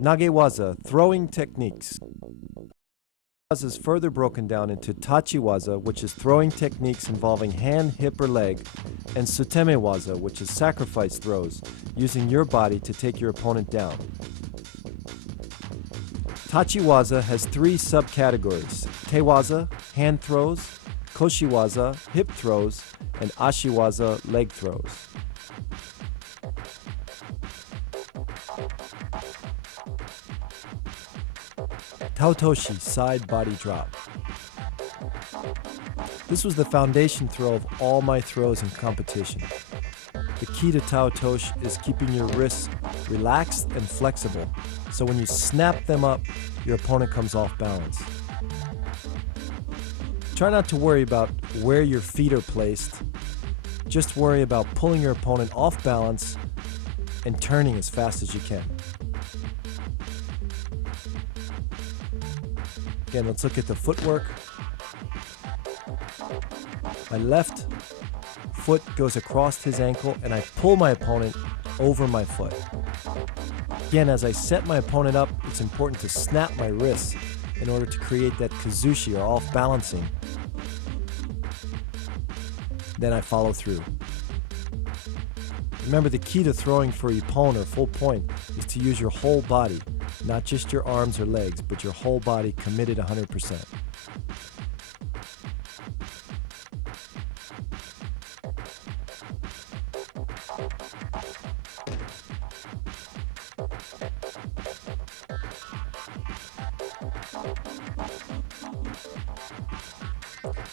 Nagewaza, throwing techniques. Waza is further broken down into tachiwaza, which is throwing techniques involving hand, hip, or leg, and sutemewaza, which is sacrifice throws, using your body to take your opponent down. Tachiwaza has three subcategories: tewaza, hand throws; koshiwaza, hip throws; and ashiwaza, leg throws. Taotoshi, side body drop. This was the foundation throw of all my throws in competition. The key to Taotoshi is keeping your wrists relaxed and flexible, so when you snap them up, your opponent comes off balance. Try not to worry about where your feet are placed. Just worry about pulling your opponent off balance and turning as fast as you can. Again, let's look at the footwork. My left foot goes across his ankle and I pull my opponent over my foot. Again, as I set my opponent up, it's important to snap my wrists in order to create that kazushi, or off balancing. Then I follow through. Remember, the key to throwing for ippon, or full point, is to use your whole body, not just your arms or legs, but your whole body committed 100%.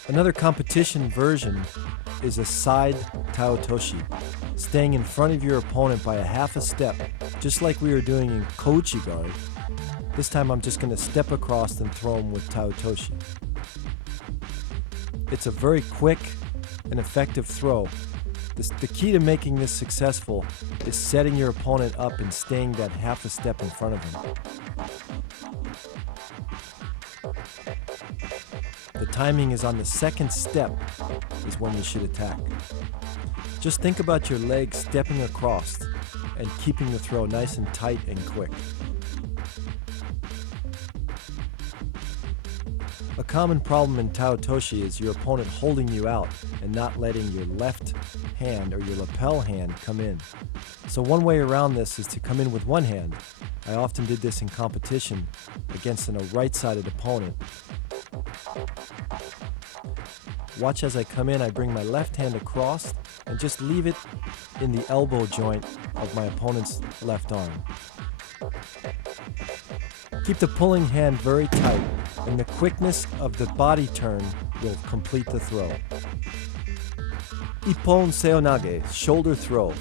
Another competition version is a side taotoshi, staying in front of your opponent by a half a step, just like we were doing in kouchi guard. This time I'm just going to step across and throw him with taotoshi. It's a very quick and effective throw. The key to making this successful is setting your opponent up and staying that half a step in front of him. The timing is on the second step is when you should attack. Just think about your legs stepping across and keeping the throw nice and tight and quick. A common problem in taotoshi is your opponent holding you out and not letting your left hand or your lapel hand come in. So one way around this is to come in with one hand. I often did this in competition against a right-sided opponent. Watch as I come in, I bring my left hand across and just leave it in the elbow joint of my opponent's left arm. Keep the pulling hand very tight, and the quickness of the body turn will complete the throw. Ippon seonage, shoulder throw.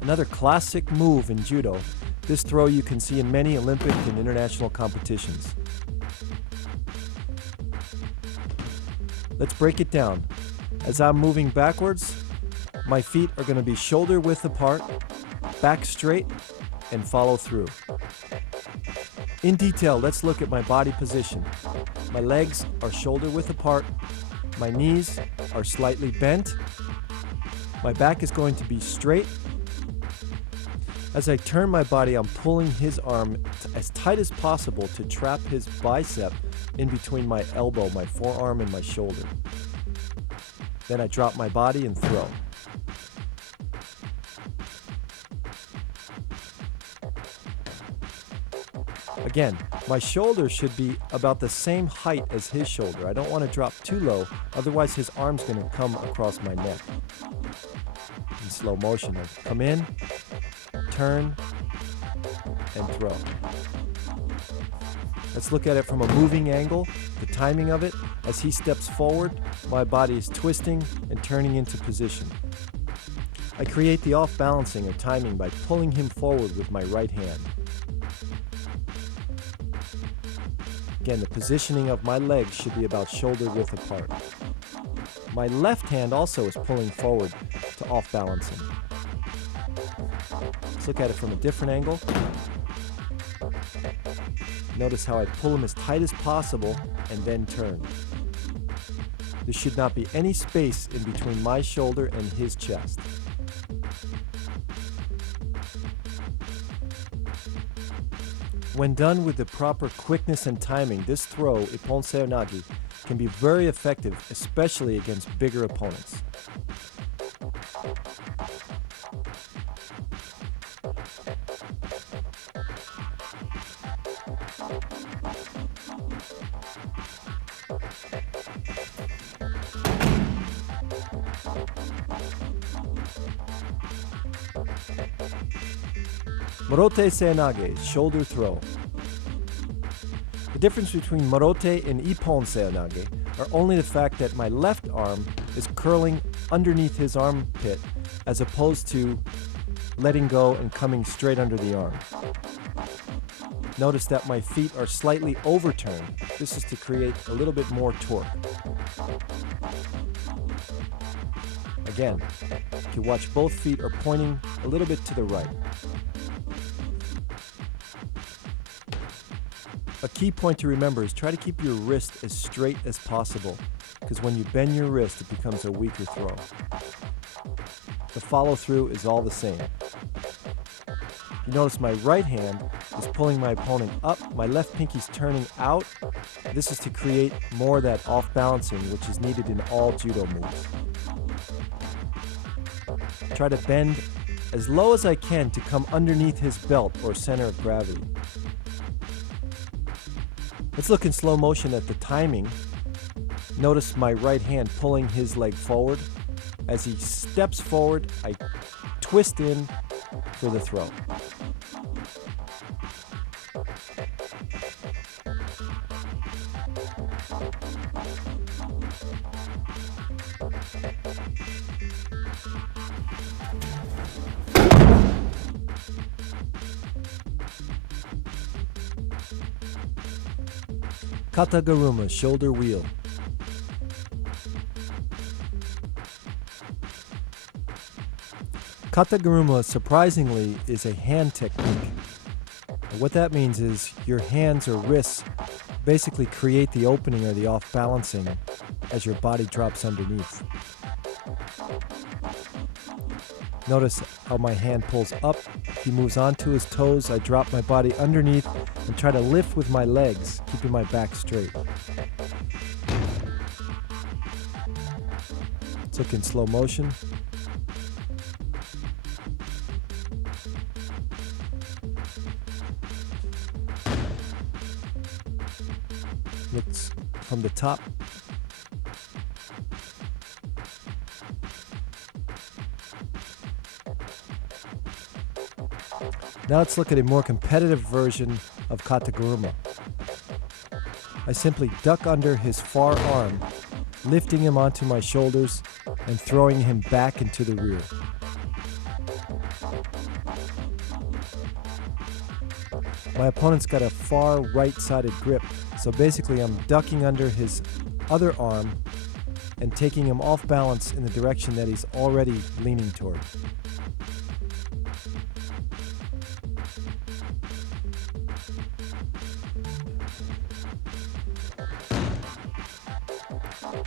Another classic move in judo. This throw you can see in many Olympic and international competitions. Let's break it down. As I'm moving backwards, my feet are going to be shoulder width apart, back straight, and follow through. In detail, let's look at my body position. My legs are shoulder width apart, my knees are slightly bent, my back is going to be straight. As I turn my body, I'm pulling his arm as tight as possible to trap his bicep in between my elbow, my forearm, and my shoulder. Then I drop my body and throw. Again, my shoulder should be about the same height as his shoulder. I don't want to drop too low, otherwise his arm's going to come across my neck. In slow motion, I come in, turn, and throw. Let's look at it from a moving angle, the timing of it. As he steps forward, my body is twisting and turning into position. I create the off-balancing or timing by pulling him forward with my right hand. Again, the positioning of my legs should be about shoulder width apart. My left hand also is pulling forward to off-balancing. Let's look at it from a different angle. Notice how I pull him as tight as possible and then turn. There should not be any space in between my shoulder and his chest. When done with the proper quickness and timing, this throw, Ippon Seoinage, can be very effective, especially against bigger opponents. Morote Seoinage, shoulder throw. The difference between Morote and Ippon Seoinage are only the fact that my left arm is curling underneath his armpit as opposed to letting go and coming straight under the arm. Notice that my feet are slightly overturned. This is to create a little bit more torque. Again, if you watch, both feet are pointing a little bit to the right. A key point to remember is try to keep your wrist as straight as possible, because when you bend your wrist, it becomes a weaker throw. The follow-through is all the same. You notice my right hand is pulling my opponent up, my left pinky's turning out. This is to create more of that off-balancing, which is needed in all judo moves. Try to bend as low as I can to come underneath his belt or center of gravity. Let's look in slow motion at the timing. Notice my right hand pulling his leg forward. As he steps forward, I twist in for the throw. Kataguruma, shoulder wheel. Kataguruma, surprisingly, is a hand technique. And what that means is your hands or wrists basically create the opening or the off-balancing as your body drops underneath. Notice how my hand pulls up, he moves onto his toes, I drop my body underneath and try to lift with my legs, keeping my back straight. Let's look in slow motion. Looks from the top. Now let's look at a more competitive version of Kataguruma. I simply duck under his far arm, lifting him onto my shoulders and throwing him back into the rear. My opponent's got a far right-sided grip, so basically I'm ducking under his other arm and taking him off balance in the direction that he's already leaning toward.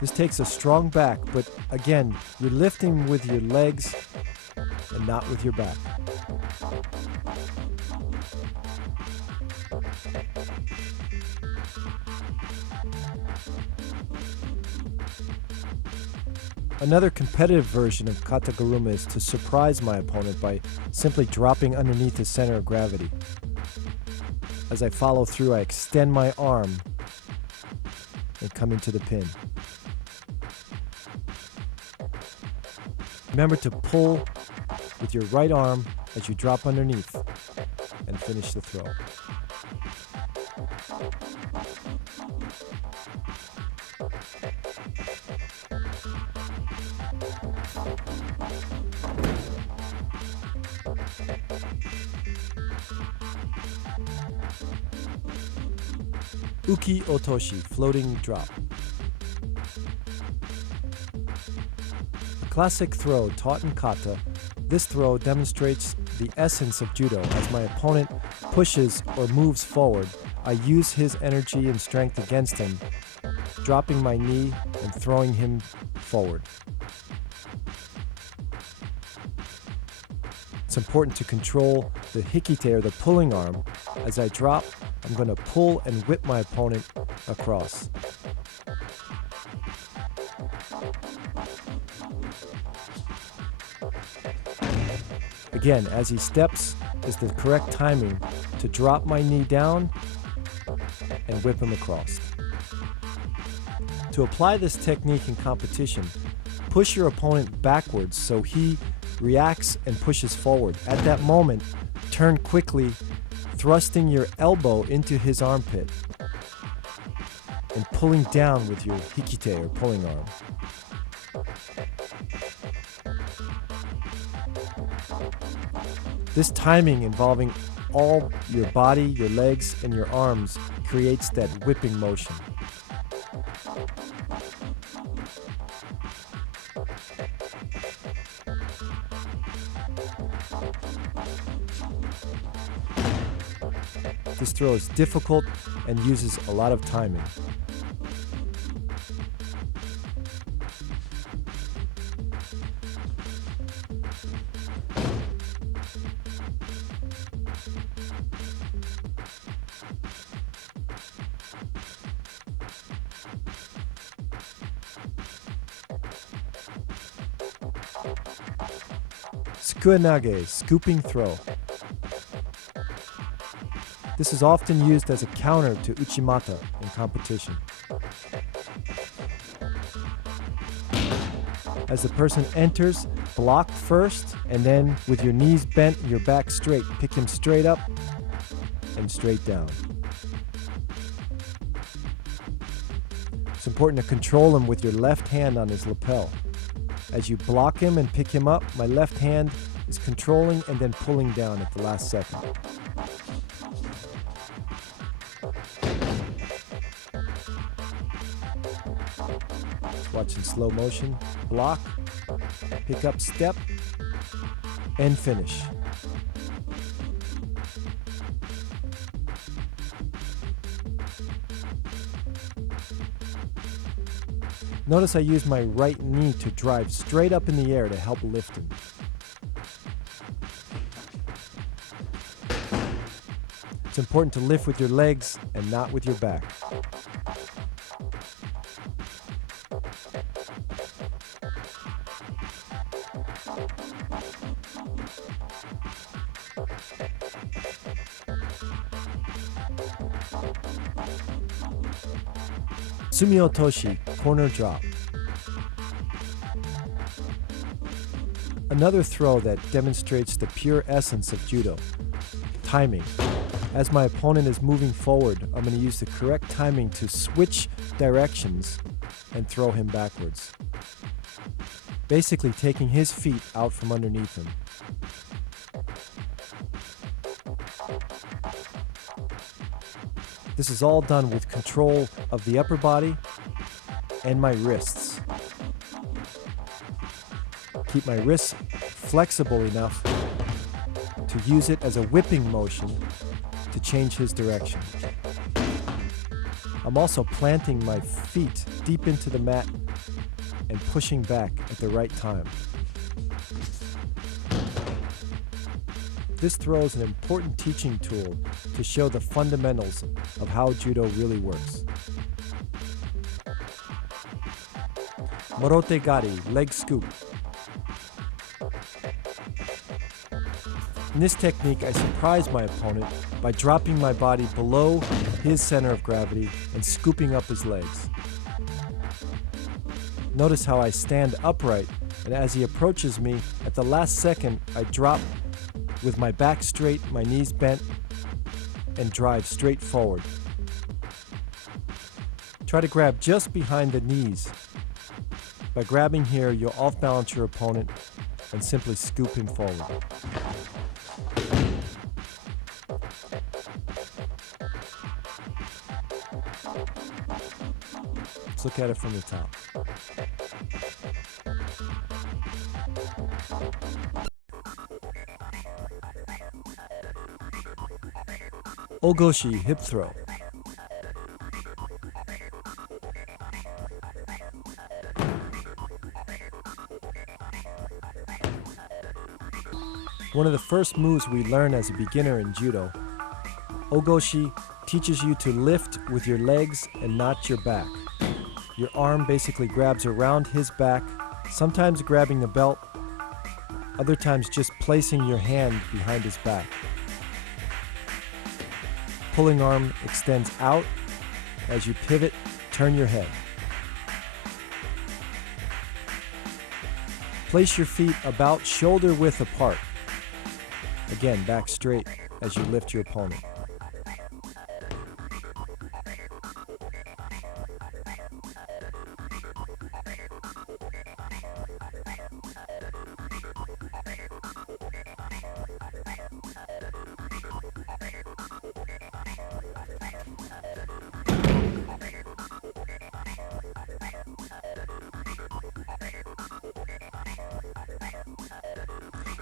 This takes a strong back, but again, you're lifting with your legs and not with your back. Another competitive version of Kataguruma is to surprise my opponent by simply dropping underneath his center of gravity. As I follow through, I extend my arm and come into the pin. Remember to pull with your right arm as you drop underneath and finish the throw. Uki Otoshi, floating drop. A classic throw taught in kata, this throw demonstrates the essence of judo. As my opponent pushes or moves forward, I use his energy and strength against him, dropping my knee and throwing him forward. It's important to control the hikite, or the pulling arm. As I drop, I'm going to pull and whip my opponent across. Again, as he steps, is the correct timing to drop my knee down and whip him across. To apply this technique in competition, push your opponent backwards so he reacts and pushes forward. At that moment, turn quickly, thrusting your elbow into his armpit and pulling down with your hikite, or pulling arm. This timing, involving all your body, your legs, and your arms, creates that whipping motion. This throw is difficult and uses a lot of timing. Tsukuenage, scooping throw. This is often used as a counter to uchimata in competition. As the person enters, block first, and then with your knees bent and your back straight, pick him straight up and straight down. It's important to control him with your left hand on his lapel. As you block him and pick him up, my left hand is controlling and then pulling down at the last second. Watch in slow motion. Block, pick up, step, and finish. Notice I use my right knee to drive straight up in the air to help lift him. It's important to lift with your legs and not with your back. Sumiotoshi, corner drop. Another throw that demonstrates the pure essence of judo. Timing. As my opponent is moving forward, I'm going to use the correct timing to switch directions and throw him backwards. Basically taking his feet out from underneath him. This is all done with control of the upper body and my wrists. Keep my wrists flexible enough to use it as a whipping motion to change his direction. I'm also planting my feet deep into the mat and pushing back at the right time. This throw is an important teaching tool to show the fundamentals of how judo really works. Morote gari, leg scoop. In this technique, I surprise my opponent by dropping my body below his center of gravity and scooping up his legs. Notice how I stand upright, and as he approaches me, at the last second, I drop with my back straight, my knees bent, and drive straight forward. Try to grab just behind the knees. By grabbing here, you'll off-balance your opponent and simply scoop him forward. Let's look at it from the top. Ogoshi, hip throw. one of the first moves we learn as a beginner in Judo. Ogoshi teaches you to lift with your legs and not your back. Your arm basically grabs around his back, sometimes grabbing the belt, other times just placing your hand behind his back. Pulling arm extends out. As you pivot, turn your head. Place your feet about shoulder width apart. Again, back straight as you lift your opponent.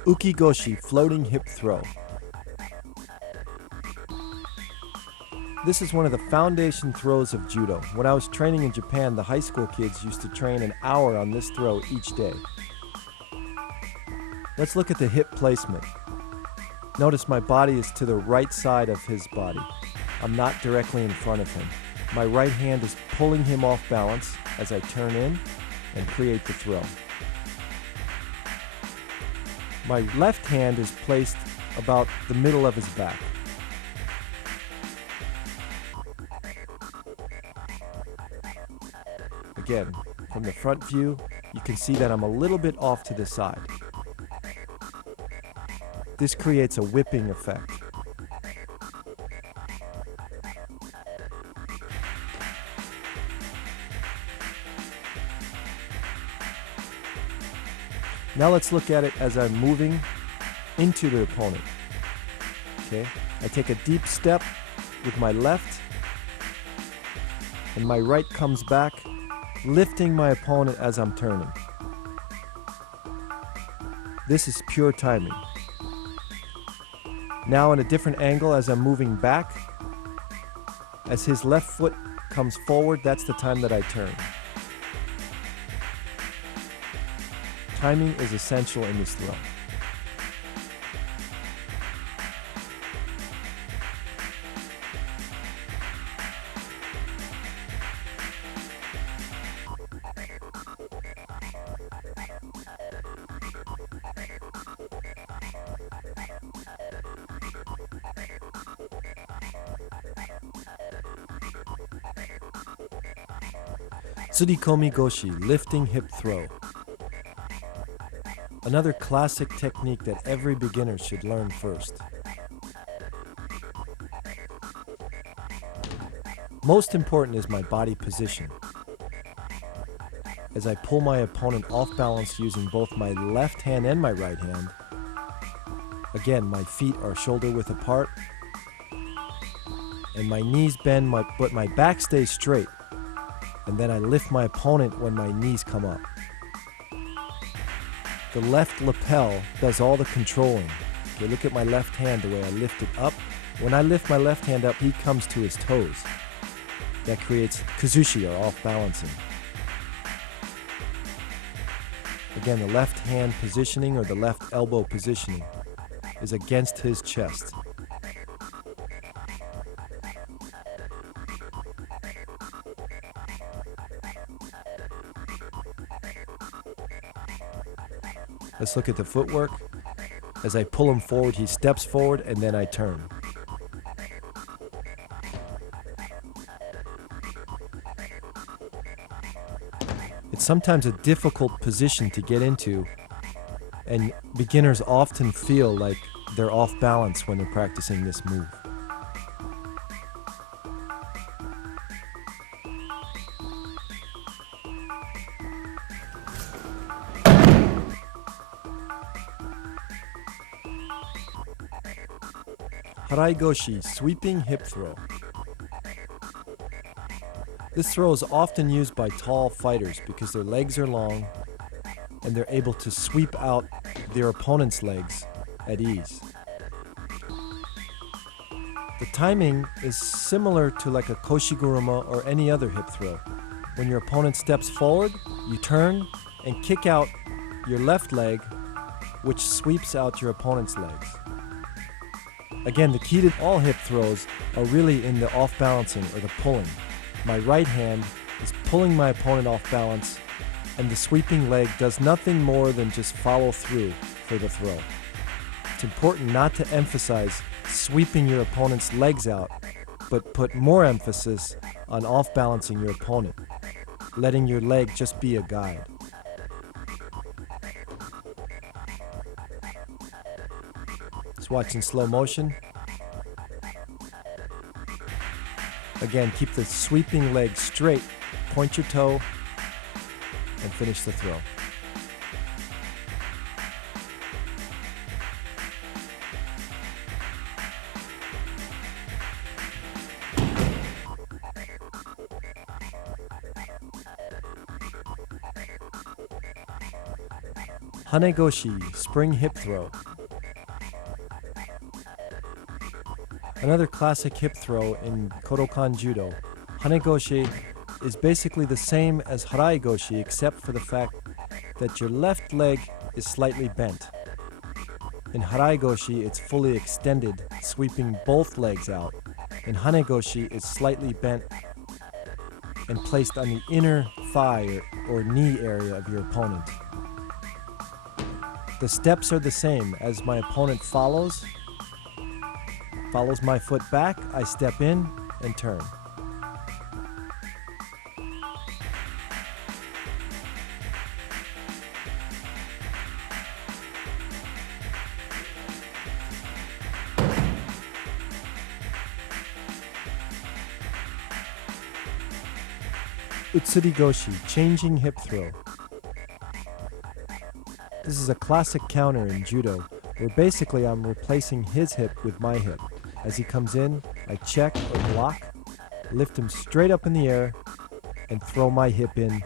Ukigoshi, floating hip throw. This is one of the foundation throws of Judo. When I was training in Japan, the high school kids used to train an hour on this throw each day. Let's look at the hip placement. Notice my body is to the right side of his body. I'm not directly in front of him. My right hand is pulling him off balance as I turn in and create the throw. My left hand is placed about the middle of his back. Again, from the front view, you can see that I'm a little bit off to the side. This creates a whipping effect. Now let's look at it as I'm moving into the opponent. Okay, I take a deep step with my left, and my right comes back, lifting my opponent as I'm turning. This is pure timing. Now in a different angle as I'm moving back, as his left foot comes forward, that's the time that I turn. Timing is essential in this throw. Tsurikomi Goshi, lifting hip throw. Another classic technique that every beginner should learn first. Most important is my body position. As I pull my opponent off balance using both my left hand and my right hand, again, my feet are shoulder width apart, and my knees bend, but my back stays straight. And then I lift my opponent when my knees come up. The left lapel does all the controlling. Okay, look at my left hand, the way I lift it up. When I lift my left hand up, he comes to his toes. That creates kazushi, or off balancing. Again, the left hand positioning, or the left elbow positioning, is against his chest. Let's look at the footwork. As I pull him forward, he steps forward, and then I turn. It's sometimes a difficult position to get into, and beginners often feel like they're off balance when they're practicing this move. Haraigoshi, sweeping hip throw. This throw is often used by tall fighters because their legs are long and they're able to sweep out their opponent's legs at ease. The timing is similar to like a koshiguruma or any other hip throw. When your opponent steps forward, you turn and kick out your left leg which sweeps out your opponent's legs. Again, the key to all hip throws are really in the off-balancing or the pulling. My right hand is pulling my opponent off balance, and the sweeping leg does nothing more than just follow through for the throw. It's important not to emphasize sweeping your opponent's legs out, but put more emphasis on off-balancing your opponent, letting your leg just be a guide. Let's watch in slow motion. Again, keep the sweeping leg straight, point your toe, and finish the throw. Hanegoshi, spring hip throw. Another classic hip throw in Kodokan Judo. Hanegoshi is basically the same as Haraigoshi except for the fact that your left leg is slightly bent. In Haraigoshi, it's fully extended, sweeping both legs out. In Hanegoshi, it's slightly bent and placed on the inner thigh or knee area of your opponent. The steps are the same. As my opponent follows my foot back, I step in and turn. Utsurigoshi, changing hip throw. This is a classic counter in Judo, where basically I'm replacing his hip with my hip. As he comes in, I check or block, lift him straight up in the air, and throw my hip in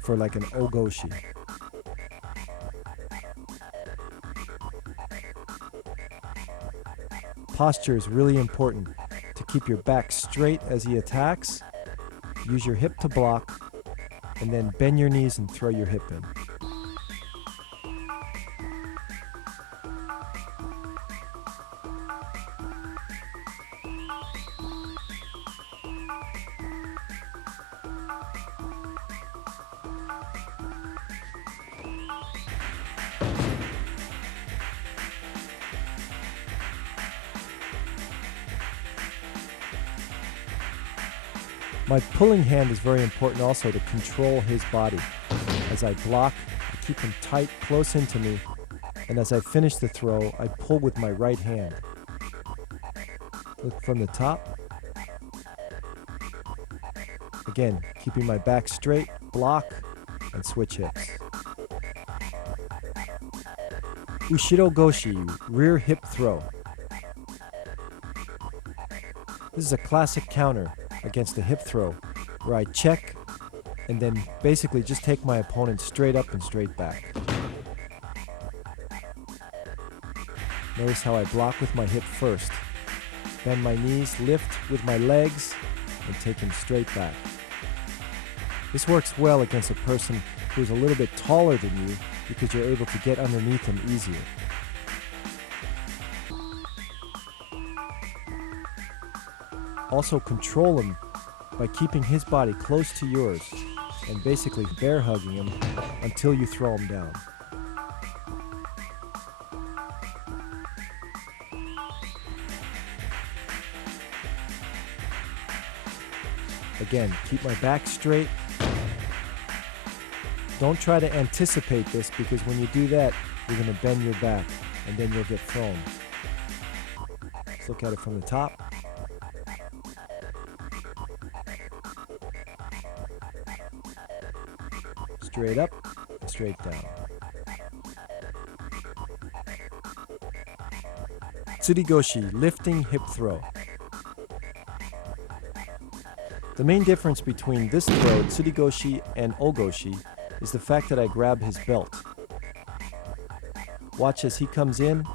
for like an ogoshi. Posture is really important. To keep your back straight as he attacks, use your hip to block, and then bend your knees and throw your hip in. My pulling hand is very important also to control his body. As I block, I keep him tight, close into me, and as I finish the throw, I pull with my right hand. Look from the top. Again, keeping my back straight, block, and switch hips. Ushiro Goshi, rear hip throw. This is a classic counter against the hip throw, where I check and then basically just take my opponent straight up and straight back. Notice how I block with my hip first, bend my knees, lift with my legs, and take him straight back. This works well against a person who's a little bit taller than you because you're able to get underneath him easier. Also control him by keeping his body close to yours and basically bear hugging him until you throw him down. Again, keep my back straight. Don't try to anticipate this because when you do that, you're going to bend your back and then you'll get thrown. Let's look at it from the top. Straight up, straight down. Tsurigoshi, lifting hip throw. The main difference between this throw, Tsurigoshi, and Ogoshi is the fact that I grab his belt. Watch as he comes in,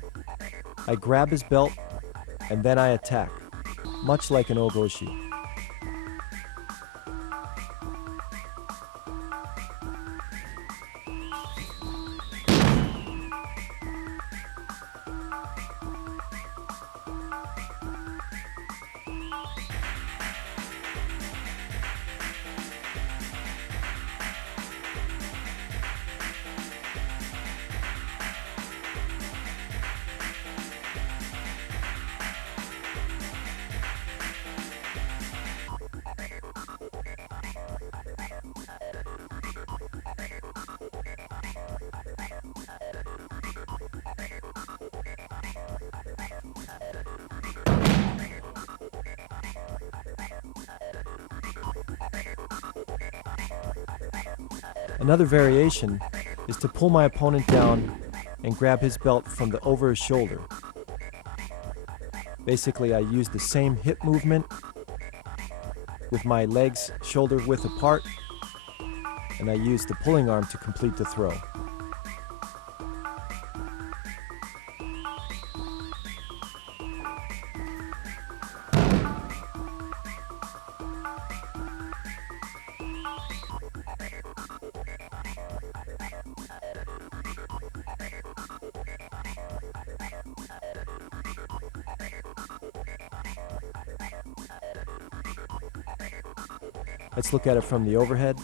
I grab his belt, and then I attack, much like an Ogoshi. Another variation is to pull my opponent down and grab his belt from over his shoulder. Basically, I use the same hip movement with my legs shoulder width apart, and I use the pulling arm to complete the throw. Let's look at it from the overhead.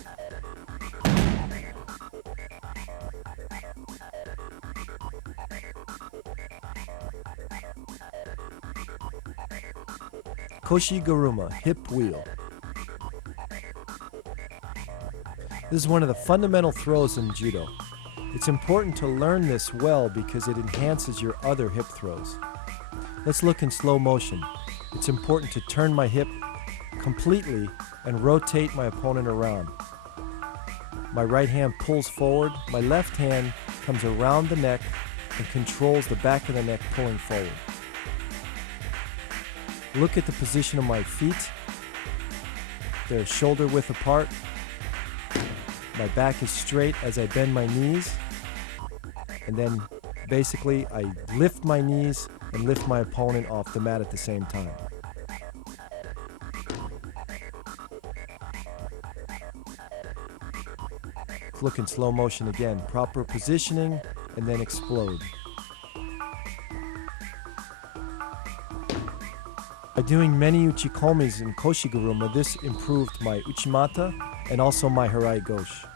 Koshi-guruma, hip wheel. This is one of the fundamental throws in Judo. It's important to learn this well because it enhances your other hip throws. Let's look in slow motion. It's important to turn my hip completely and rotate my opponent around. My right hand pulls forward, my left hand comes around the neck and controls the back of the neck pulling forward. Look at the position of my feet. They're shoulder width apart. My back is straight as I bend my knees. And then basically I lift my knees and lift my opponent off the mat at the same time. Look in slow motion again. Proper positioning and then explode. By doing many uchikomis in Koshi-guruma, this improved my uchimata and also my harai goshi.